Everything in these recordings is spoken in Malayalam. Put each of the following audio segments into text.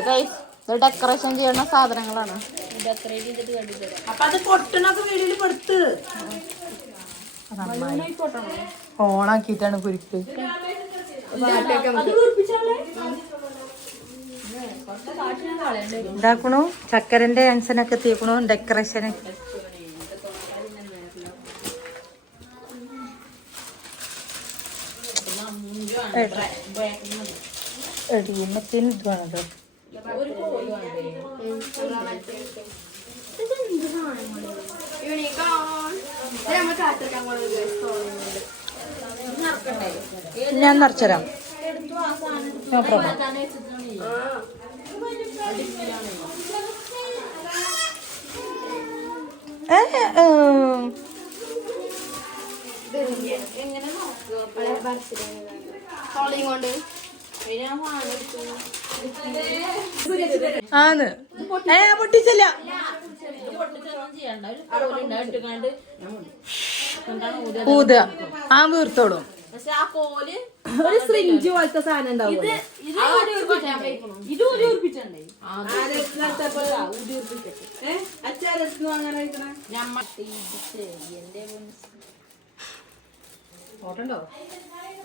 ഇത് ഡെക്കറേഷൻ ചെയ്യുന്ന സാധനങ്ങളാണ് ഓണാക്കിട്ടാണ് കുരുക്ക് ഇതാക്കണു ചക്കരന്റെ അൻസനൊക്കെ തീക്കണു ഡെക്കറേഷന് എടീമത്തിന് വേണത് ഞാൻ നിറച്ചരാം നോ പ്രോബ്ലം എങ്ങനെ. കൊണ്ട് ആന്ന്. ഏ പൊട്ടിച്ചല്ല. ഊത് ആ വീർത്തോളും പക്ഷെ ആ കോൽ ഒരു സ്രിഞ്ച് പോലത്തെ സാധനം ഉണ്ടാവും. ഇത് ഒരു ഉറപ്പിച്ചണ്ടേ ഇത് ഒരു ഉറപ്പിച്ചണ്ടേ അച്ചാരത്തിന് അങ്ങനെ കഴിക്കണേ ഞമ്മ എന്റെ ഓട്ടുണ്ടോ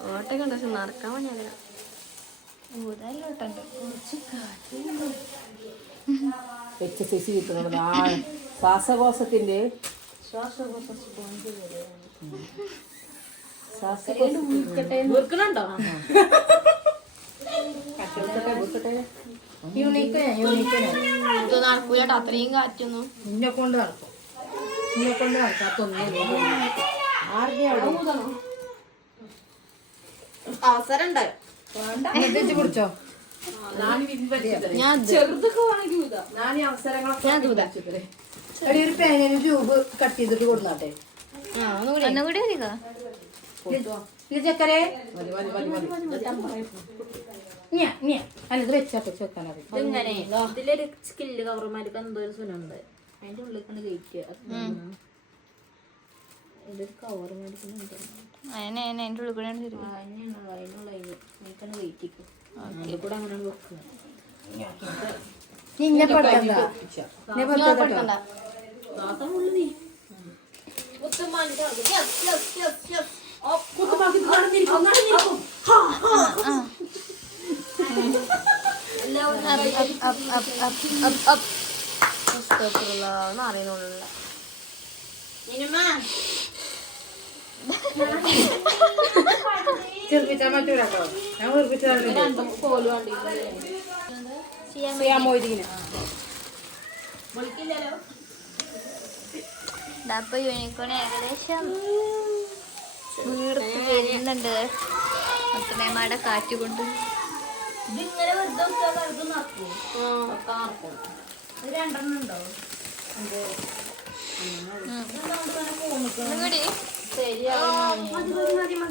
ഓട്ടൊക്കെ ഉണ്ട് പക്ഷെ നടക്കാൻ പണിയാ ഊതാലോട്ടുണ്ട് എക്സസൈസ് കിട്ടുന്നത് ആ യൂണിക്ക് യൂണിക്ക് നടക്കൂലട്ടോ അത്രയും കാറ്റൊന്നും. നിന്നെ കൊണ്ട് നടക്കും. നിന്നെ കൊണ്ട് നടക്കാത്തൊന്നും ആരുടെ അവസരം ഉണ്ടായി? കുടിച്ചോ. ഞാൻ ഒരു പേനൊരു ട്യൂബ് കട്ട് ചെയ്തിട്ട് കൊടുന്നാട്ടെ. ഒന്നുകൂടി ചക്കരെ. വെച്ചാട്ടെ ഇതിലൊരു സ്കില്ല് കവർമാർക്ക് എന്തോ ഒരു സുനുണ്ട് അതിന്റെ ഉള്ളിൽ കൊണ്ട് കഴിക്കുക ഇതൊരു കവർ മേടിക്കുന്നുണ്ട് അതിനെ അതിന്റെ ഉള്ളിൽ കൂടെ അതിനുള്ള അതിനുള്ള നീക്കണ്ട് കഴിക്കും അതിൽ കൂടെ അങ്ങനെ വെക്കുക നിന്നെ പെട്ടെന്താ നിന്നെ പെട്ടെന്ന് ശ്വാസം ഉള്ളു നീ അറിയുന്നുള്ളൂ ചെറുപ്പിച്ചാൽ ഞാൻ ഉറപ്പിച്ചാൽ കോൽ വേണ്ടി ചെയ്യാൻ പോയിരിക്കുന്നു അപ്പൊ യൂണിക്കോൺ ഏകദേശം വീർത്ത് വരുന്നുണ്ട്. അത്രയുമാടെ കാറ്റ് കൊണ്ട്. ഇതിങ്ങനെ വെറുതെ വെറുതെ നടക്കും. രണ്ടെണ്ണം ഉണ്ടോ? ഒന്നുകൂടി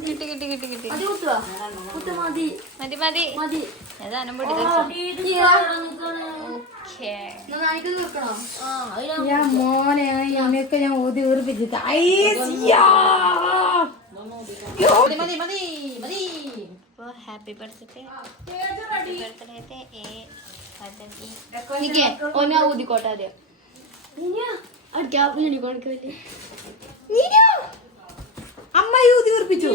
കിട്ടി കിട്ടി കിട്ടി കിട്ടി. മതി മതി. മതി ഏതാനും പൊടി ഓക്കേ. ഞാൻ മോനെ എന്നൊക്കെ ഞാൻ. ഊതി ഉറപ്പിച്ചിട്ട് മതി മതി മതി അപ്പോൾ ഹാപ്പി ബർത്ത്ഡേ. ബർത്ത്ഡേ എ നിക്കേ ഓന ഊതിക്കോട്ടെ അതെ അടിക്കാൻ യൂണിക്കോണിക്ക് വേണ്ടി. അമ്മ ഊതി ഉറപ്പിച്ചു.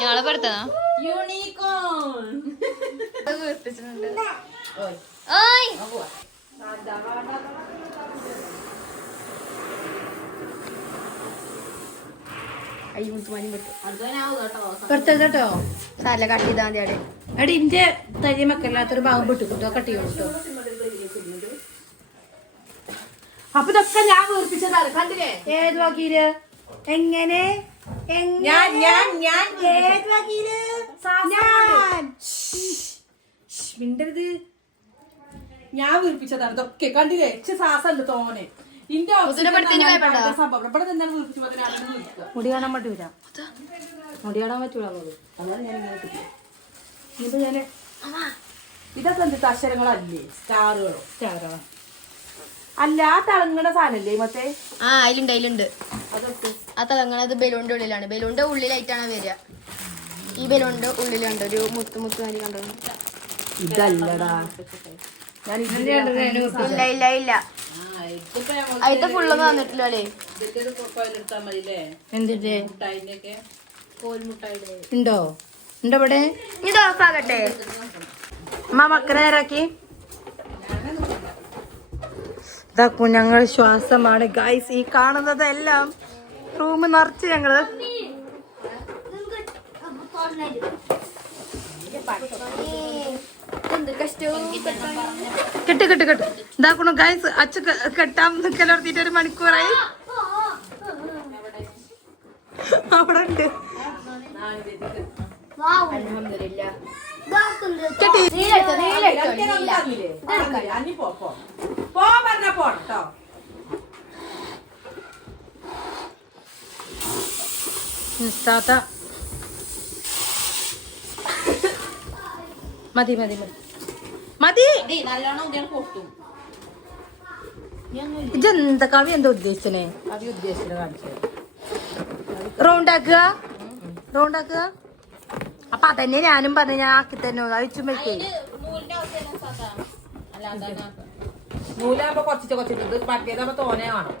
ഞങ്ങളെ പെടുത്തണോ യൂണിക്കോൺ കേട്ടോ. സാല കട്ട് ചെയ്താൽ മതി അവിടെ എടി ഇന്റെ തരി മക്കല്ലാത്തൊരു ഭാഗം പൊട്ടിക്കുട്ടോ കട്ടി കൊടുത്തോ അപ്പൊ ഇതൊക്കെ ഞാൻ വീർപ്പിച്ചതാണ്. കണ്ടില്ലേ? ഏത് വകീൽ? എങ്ങനെ? ഞാൻ ഞാൻ ഞാൻ ഏത് വകീൽ? ഞാൻ. മിണ്ടരുത്. ഞാൻ വീർപ്പിച്ചതാണ്. ഇതൊക്കെ കണ്ടില്ലേ? എച്ച് സാസല്ല തോനെ. ഇന്റെ? സംഭവം? ഇവിടെ നിന്നാണ് വീർപ്പിച്ചു മുടി കാണാൻ പറ്റൂല. മുടി കാണാൻ പറ്റൂല അതാണ് ഞാൻ ഇങ്ങനെ ഇതൊക്കെ എന്ത് അക്ഷരങ്ങളല്ലേ സ്റ്റാറുകളോ? സ്റ്റാറോ. അല്ല ആ തിളങ്ങണ സാധനല്ലേ മറ്റേ? ആ അതിലുണ്ട് അതിലുണ്ട്. ആ തിളങ്ങണത് ബലൂണിന്റെ ഉള്ളിലാണ്. ബലൂണിന്റെ ഉള്ളിലായിട്ടാണ് വരിക. ഈ ബലൂണിന്റെ ഉള്ളിലുണ്ട്. ഒരു മുത്ത് മുത്ത് മാതിരി കണ്ടോ? ഇതല്ലടാ. ഇല്ല ഇല്ല ഇല്ല അതിന്റെ ഫുള്ളൊന്നും തന്നിട്ടില്ല അല്ലേ? എന്തിന്റെ? ഉണ്ടോ? ഉണ്ടോ ഇവിടെ? ഇത് ഓഫാകട്ടെ അമ്മ മക്കളെ നേരാക്കി ഇതാക്കൂ ഞങ്ങൾ ശ്വാസമാണ്. ഗൈസ് ഈ കാണുന്നതെല്ലാം റൂം നിറച്ച് ഞങ്ങൾ കെട്ട് കെട്ട് കെട്ട്. ഇതാക്കണു ഗൈസ് അച്ഛ കെട്ടാൻ നിൽക്കലർത്തിട്ട് ഒരു മണിക്കൂറായി. അവിടെ ഉണ്ട്. കെട്ടി. നീല നീല അനി പോ പോ പോ പറഞ്ഞ പോട്ടോ നിസ്താത്ത മതി മതി. മതി. മതി ഇതെന്താ കവി എന്താ ഉദ്ദേശിച്ചനെ അത് ഉദ്ദേശിച്ചത് കാണിച്ചത് റൗണ്ട് ആക്കുക റൗണ്ട് ആക്കുക അപ്പൊ അതന്നെ ഞാനും പറഞ്ഞു ഞാൻ ആക്കി തന്നെ അഴിച്ചുമ്പഴേ നൂലാകുമ്പോ കൊച്ചിട്ട് ഇത് പറ്റിയതാകുമ്പോ തോനെ കാണും.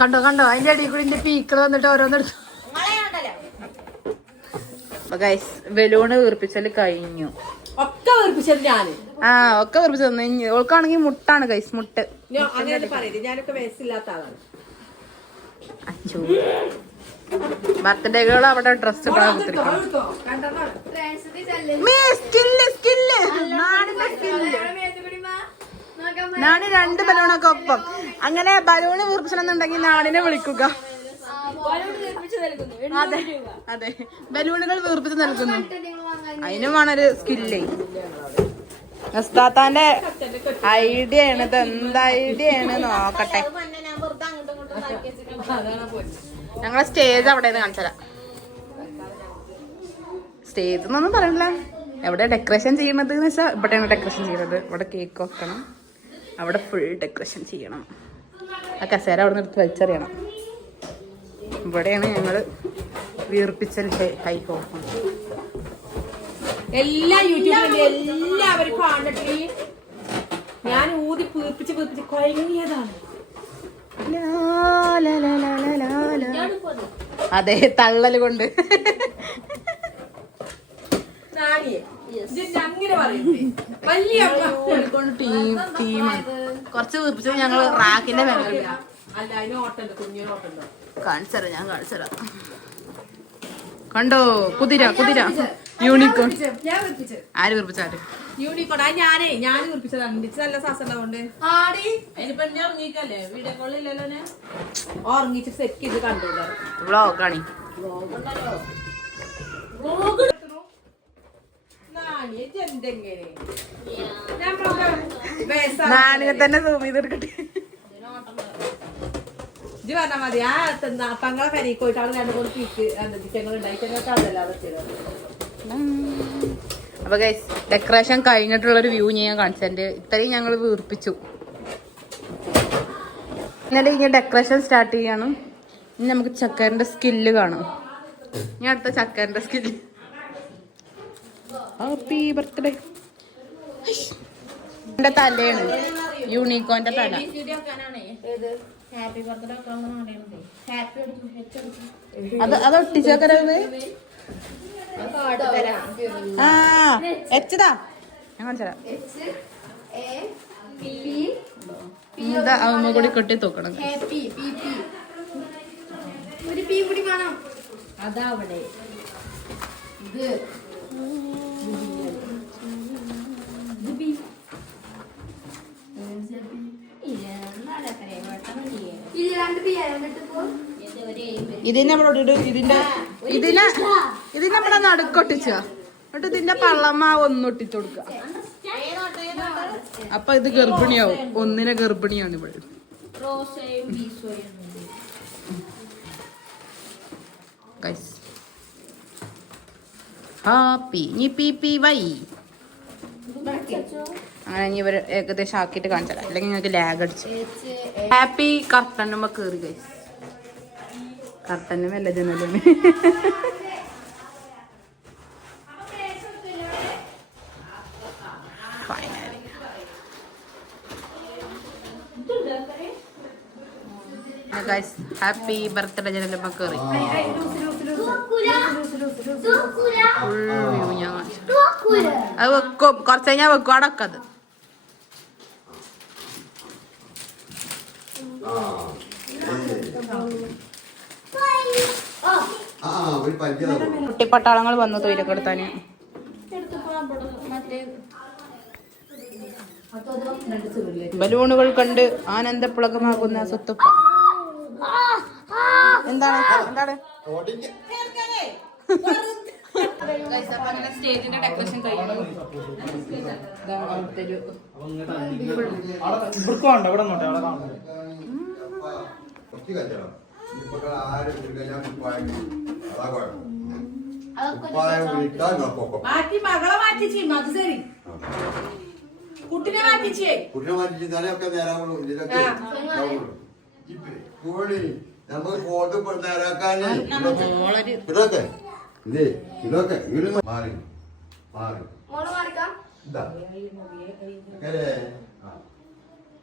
കണ്ടോ കണ്ടോ? അതിന്റെ അടിയിൽ കൂടി പീക്കൾ വന്നിട്ട് ഓരോന്നെടുത്തു ഗൈസ് ബലൂണ് വീർപ്പിച്ചാൽ കഴിഞ്ഞു. ഒക്കെ വീർപ്പിച്ചത് ഞാൻ. ആ ഒക്കെ വീർപ്പിച്ചു തന്നു ഇനി ഓൾക്കാണെങ്കിൽ മുട്ടാണ് ഗൈസ് മുട്ട്. അങ്ങനെ പറയരുത്. ഞാനൊക്കെ വയസ്സില്ലാത്ത ആളാണ്. അച്ചോ. ബർത്ത്ഡേകൾ അവിടെ ഡ്രസ് ഇടാൻ. നാട് രണ്ട് ബലൂണൊക്കെ ഒപ്പം. അങ്ങനെ ബലൂണ് വീർപ്പിച്ചണമെന്നുണ്ടെങ്കിൽ നാണിനെ വിളിക്കുക. അതെ അതെ. ബലൂണുകൾ വീർപ്പിച്ച് നൽകുന്നു. അതിനും വേണൊരു സ്കില്ലേ നസ്താത്താന്റെ ഐഡിയ ആണ് ഇത് എന്ത് ഐഡിയ ആണ് നോക്കട്ടെ. ഞങ്ങളെ സ്റ്റേജ് അവിടെ കാണിച്ചരാ സ്റ്റേജ് എന്നൊന്നും പറയണില്ല. എവിടെ ഡെക്കറേഷൻ ചെയ്യണത് എന്ന് വെച്ചാൽ ഇവിടെയാണ് ഡെക്കറേഷൻ ചെയ്യുന്നത് ഇവിടെ കേക്ക് വെക്കണം. അവിടെ ഫുൾ ഡെക്കറേഷൻ ചെയ്യണം. ആ കസേര അവിടെ നിന്ന് എടുത്ത് വലിച്ചെറിയണം. ഇവിടെയാണ് ഞങ്ങൾ വീർപ്പിച്ച ഹൈ ഹോപ്പം എല്ലാ യൂട്യൂബിലും എല്ലാവരും കാണട്ടെ ഞാൻ ഊതി പീർപ്പിച്ച് പീർപ്പിച്ച് കുഴങ്ങിയതാണ് അതെ തള്ളൽ കൊണ്ട്. കൊറച്ച് ടീം കുറച്ച് വീർപ്പിച്ചത് ഞങ്ങൾ റാക്കിന്റെ മേലെ ഓട്ടുണ്ടോ ഞാൻ കാണിച്ചറ കണ്ടോ? കുതിര കുതിര. യൂണിക്കോൺ ആര് വീർപ്പിച്ചാൽ യൂണിക്കോൺ അത് ഞാനേ ഞാൻ കുറിപ്പിച്ചതാണ് എനിക്ക് നല്ല സാസം ആടി. അതിനിപ്പോ ഉറങ്ങിക്കല്ലേ വീഡിയോ കോളില്ലല്ലോ ഉറങ്ങിച്ച് സെറ്റ് ചെയ്ത് കണ്ടോളൂ വ്ളോഗാണി എന്തെങ്ങനെ? നാണിനെ തന്നെ സൂം ചെയ്തെടുക്കട്ടെ. ഇജ്ജ് പറഞ്ഞാ മതി. ആ തിന്ന പരീക്കോട്ടാണ് പെരയിൽ പോയിട്ട് അവിടെ രണ്ട് മൂന്ന് പീക്ക് ചിക്കങ്ങൾ ഉണ്ടായിട്ട് അതല്ല വെച്ചത് അപ്പൊ ഗൈസ് ഡെക്കറേഷൻ കഴിഞ്ഞിട്ടുള്ള ഒരു വ്യൂ ഞാൻ കാണിച്ചു ഇത്രയും ഞങ്ങൾ വീർപ്പിച്ചു. എന്നിട്ട് ഇനി ഡെക്കറേഷൻ സ്റ്റാർട്ട് ചെയ്യാണ്. ഇനി നമുക്ക് ചക്കറിന്റെ സ്കില്ല് കാണാം. ഇനി അടുത്ത ചക്കറിന്റെ സ്കില്ല് ഹാപ്പി ബർത്ത്ഡേ എന്റെ തലയാണ്. യൂണിക്കോന്റെ തല. അത് അത് ഒട്ടിച്ചോക്കരവ്. ആ എച്ചതാ ഞാൻ കാണിച്ചരാം ഇതാ അമ്മ കൂടി കെട്ടി തൂക്കണം. ഒരു പി. കൂടി ഇതിനെ നമ്മളോട് ഇതിന്റെ ഇതിനെ നടുക്കൊട്ടിച്ച എന്നിട്ട് ഇതിന്റെ പള്ളമാവ് ഒന്നൊട്ടിച്ചു കൊടുക്കുക. അപ്പൊ ഇത് ഗർഭിണിയാവും. ഒന്നിനെ ഗർഭിണിയാണ് ഇവിടെ. ഹാപ്പി ഇനി പി പി വൈ. അങ്ങനെ ഇനി ഇവർ ഏകദേശം ആക്കിട്ട് കാണിച്ചാൽ അല്ലെങ്കിൽ നിങ്ങൾക്ക് ലാഗ് അടിച്ചു. ഹാപ്പി കർട്ടനുമ്പോ കേറി കഴിച്ചു കർട്ടനും എല്ലാ ജനലും. ഹാപ്പി ബർത്ത്ഡേ ജനല കാണിച്ചു അത് വെക്കും. കുറച്ച് കഴിഞ്ഞാൽ വെക്കും. അടക്കത് കുട്ടിപ്പട്ടാളങ്ങൾ വന്നു തൊയിലക്കെടുത്താന് ബലൂണുകൾ കണ്ട് ആനന്ദപ്പുളകമാകുന്ന സ്വത്തുപ്പ എന്താണ്? എന്താണ്? സ്റ്റേജിന്റെ ഡെക്കറേഷൻ മാറ്റി മകളെ മാറ്റിച്ചി അത് ശരി കുട്ടിനെ മാറ്റിച്ചേ. കുട്ടിനെ മാറ്റി ഒക്കെ നേരാവുള്ളൂ ഇതിലൊക്കെ കോഴി നമുക്ക് ഫോട്ടോ നേരാക്കാൻ ഇതൊക്കെ. ഇല്ലേ? ഇതൊക്കെ. ഇവിടുന്ന് മാറി. മാറി. മാറിക്കാം ഇതാ ഇങ്ങനെ. ആ.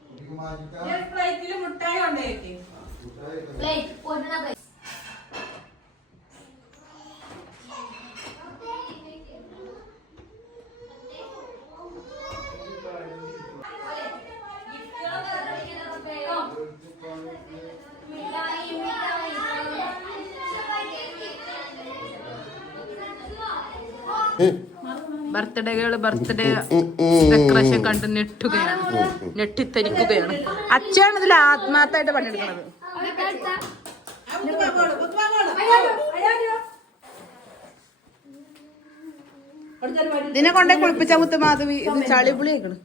കുട്ടിക്ക് മാറ്റിക്കാം. പ്ലേറ്റിൽ മുട്ടായി കൊണ്ടേക്ക് ബർത്ത്ഡേകൾ ബർത്ത്ഡേ ഡെക്കറേഷൻ കണ്ട് ഞെട്ടുകയാണ്. ഞെട്ടിത്തരിക്കുകയാണ്. അച്ഛനാണ് ഇതിൽ ആത്മാർത്ഥമായിട്ട് പണിയെടുക്കുന്നത്. ഇതിനെ കൊണ്ടേ കുളിപ്പിച്ച മുത്ത് മാധവി ഇത് ചളിപുളി ആയിക്കണ്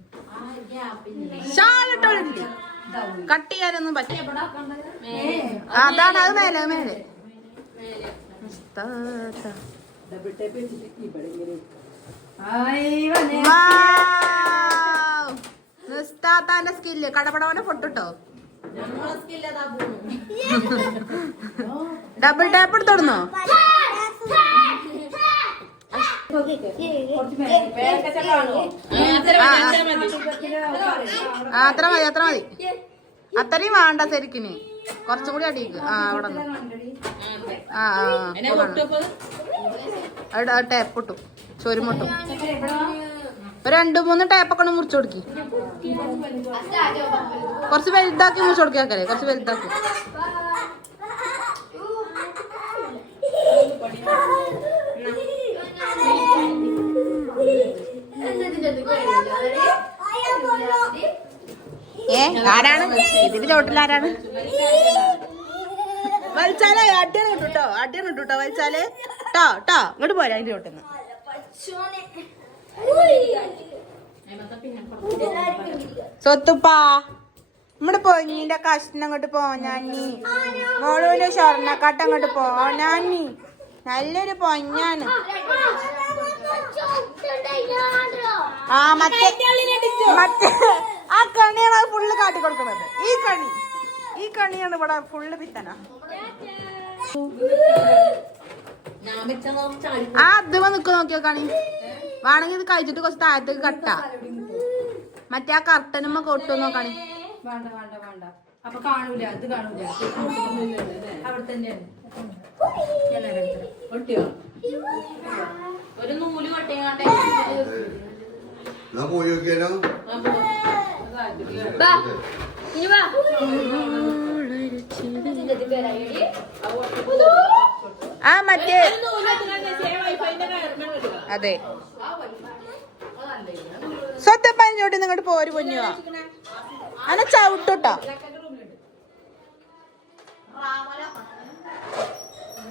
ഷാളിട്ടോളില്ലേ കട്ട് ചെയ്യാനൊന്നും പറ്റില്ല. അതാണ് അത് മേലെ മേലെ. ഉസ്താദ. വൗ! ഉസ്താദാന്റെ സ്കില്ല് കടപടവനെ പൊട്ടിട്ടോ ഡബിൾ ടാപ്പ് എടുത്തോടുന്നോ? ആ അത്ര മതി അത്ര മതി. അത്രയും വേണ്ട ശരിക്കിന് കുറച്ചും കൂടി അടിയിക്ക്. ആ അവിടെ. ആ ആ ടേപ്പ് ഇട്ടു. ചോരുമൊട്ടും. രണ്ടു മൂന്ന് ടേപ്പൊക്കെ മുറിച്ചു കൊടുക്കി. കുറച്ച് വലുതാക്കി മുറിച്ചു കൊടുക്കാക്കല്ലേ കുറച്ച് വലുതാക്കി. ഏ ആരാണ്? ഇതിന്റെ ചോട്ടിൽ ആരാണ്? വലിച്ചാലേ അടിയാണ് കിട്ടും കേട്ടോ അടിയാണ് കിട്ടും കേട്ടോ വലിച്ചാലേ. ട്ടോ ട്ടോ ഇങ്ങോട്ട് പോരാ അതിന്റെ ചോട്ടിന്ന്. സ്വത്തുപ്പാ നമ്മുടെ പൊന്നിന്റെ കഷ്ണം അങ്ങോട്ട് പോഞ്ഞാനി മോളൂന്റെ സ്വർണക്കാട്ട അങ്ങോട്ട് പോഞ്ഞാനി നല്ലൊരു പൊഞ്ഞാണ് ആ മറ്റേ മറ്റേ ആ കണിയാണ് അത് ഫുള്ള് കാട്ടി കൊടുക്കുന്നത് ഈ കണി. ഈ കണിയാണ് ഇവിടെ ഫുള്ള് പിത്തന ആ അത് നിക്ക് നോക്കി നോക്കാണി. വേണമെങ്കിൽ ഇത് കഴിച്ചിട്ട് കുറച്ച് താഴത്തേക്ക് കട്ട. മറ്റേ ആ കർട്ടനുമ്മ കൊട്ടു നോക്കാണി. വേണ്ട വേണ്ട വേണ്ട. അപ്പൊ കാണൂല അത് കാണൂല. അവിടെ തന്നെയാണ്. ഒരു നൂൽ എന്നാ പോയി നോക്കിയാലോ? ഇനി വാ. ആ മറ്റേ അതെ. സ്വത്തപ്പഞ്ഞോട്ട് നിങ്ങോട്ട് പോര് പൊന്നുവാ അന ചവിട്ടോട്ടോ.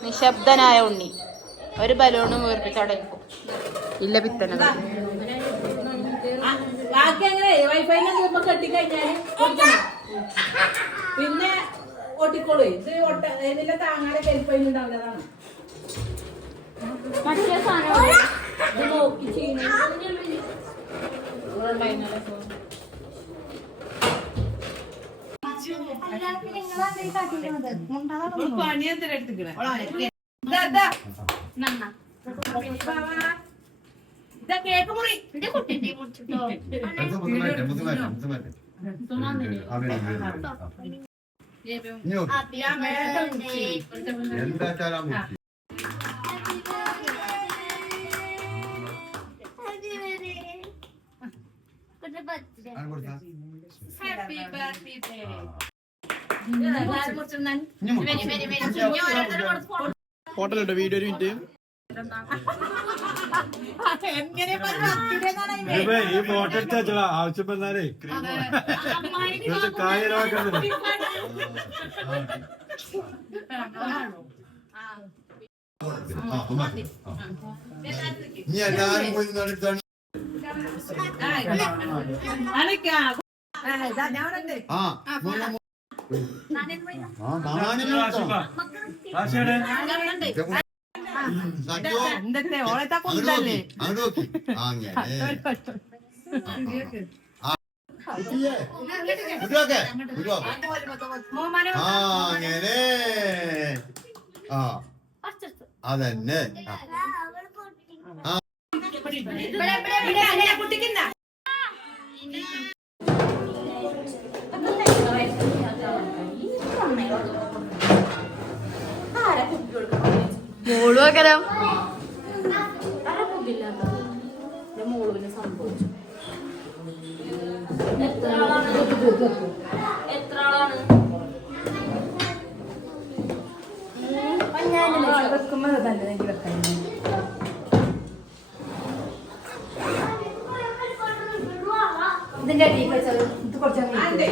നിശബ്ദനായ ഉണ്ണി. ഒരു ബലൂണും വീർപ്പിച്ചവിടെ. ഇല്ല പിത്തന അങ്ങനെ ഒട്ടിക്കണം. പിന്നെ ഒട്ടിക്കോളൂ ഇത് ഒട്ട ഇതിന്റെ താങ്ങാടെ കെൽപ്പയിൽ ഉണ്ടാവില്ലതാണ് മറ്റേ സാധനം ഇത് നോക്കി ചെയ്യണേ പണിയെന്തിനാ എടുത്തിക്കണേ ഇതാ കേക്ക് മുറി. മുത്ത് മാറ്റ്, മുത്ത് മാറ്റ്, മുത്ത് മാറ്റ്. ആ, വരും, വരും, വരും. ഇനി നോക്ക്. എന്താ വെച്ചാൽ ആ മുത്തി. ആണ് കൊടുത്താ? ഇനി മുത്ത്. ഫോട്ടോ വീഡിയോ ഒരു മിനിറ്റ് ഈ ഫോട്ടോ വെച്ചോളാ ആവശ്യപ്പെടാനേ കായലാക്കുന്നത് ആ. ഇനി എല്ലാരും പോയി നടത്താണ് നാണിനെ? എന്തൊക്കെ? അങ്ങോട്ട് കൊണ്ടല്ലേ? അങ്ങനെ. ആ. കുട്ടിയെ, കുട്ടിയൊക്കെ, ആ, അങ്ങനെ. മോളും ഇതിന്റെ അടിയിൽ വെച്ചത് ഇത് കുറച്ചാൽ ആ. അല്ലേ?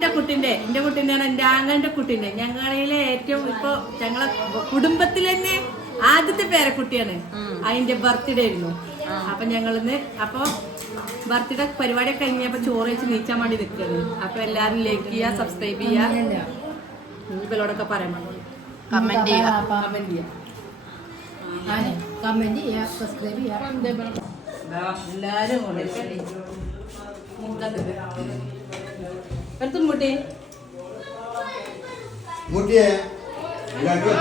എന്റെ കുട്ടിന്റെ എന്റെ കുട്ടിന്റെ എന്റെ ആങ്ങളുടെ കുട്ടിന്റെ. ഞങ്ങളിലെ ഏറ്റവും ഇപ്പൊ ഞങ്ങളെ കുടുംബത്തിൽ തന്നെ ആദ്യത്തെ പേരക്കുട്ടിയാണ്. അതിന്റെ ബർത്ത്ഡേ ആയിരുന്നു. അപ്പൊ ഞങ്ങളിന്ന് അപ്പൊ ബർത്ത്ഡേ പരിപാടി കഴിഞ്ഞപ്പോ ചോറ് വെച്ച് നീച്ചാൻ വേണ്ടി നിൽക്കുകയാണ് അപ്പൊ എല്ലാരും ലൈക്ക് ചെയ്യുക സബ്സ്ക്രൈബ് ചെയ്യുക. ഇവരോടൊക്കെ പറയാൻ വേണ്ടി. കമന്റ് ചെയ്യുക. കമന്റ് ചെയ്യുക. കമന്റ് ചെയ്യാ സബ്സ്ക്രൈബ് ചെയ്യാം. എല്ലാരും നിന്നെ മുട്ടി. മുട്ടിയെ? എല്ലാവർക്കും